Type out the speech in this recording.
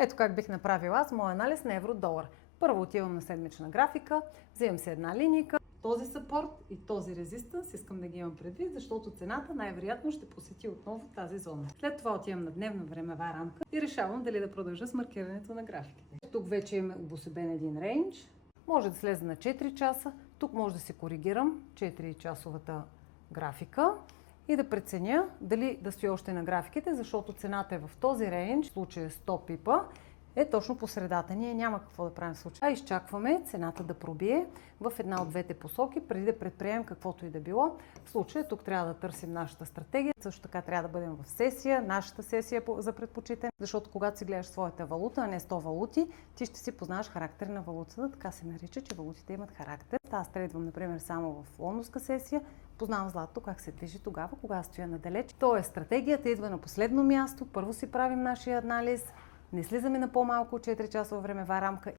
Ето как бих направила аз моя анализ на евро-долар. Първо отивам на седмична графика, вземам се една линейка. Този съпорт и този резистанс искам да ги имам предвид, защото цената най-вероятно ще посети отново тази зона. След това отивам на дневна времева рамка и решавам дали да продължа с маркирането на графиките. Тук вече имаме обособен един рейндж. Може да слезе на 4 часа. Тук може да се коригирам 4-часовата графика и да преценя дали да стоя още на графиките, защото цената е в този рейндж, в случая 100 пипа, е точно по средата. Ние няма какво да правим в случая. Изчакваме цената да пробие в една от двете посоки, преди да предприемем каквото и да било. В случая тук трябва да търсим нашата стратегия. Също така трябва да бъдем в сесия, нашата сесия за предпочитане, защото когато си гледаш своята валута, а не 100 валути, ти ще си познаеш характер на валутата. Така се нарича, че валутите имат характер. Аз трейдвам, например, само в лондонска сесия. Познавам златото как се движи тогава, кога стоя надалеч. Тоест, стратегията идва на последно място. Първо си правим нашия анализ. Не слизаме на по-малко от 4 часова времева рамка.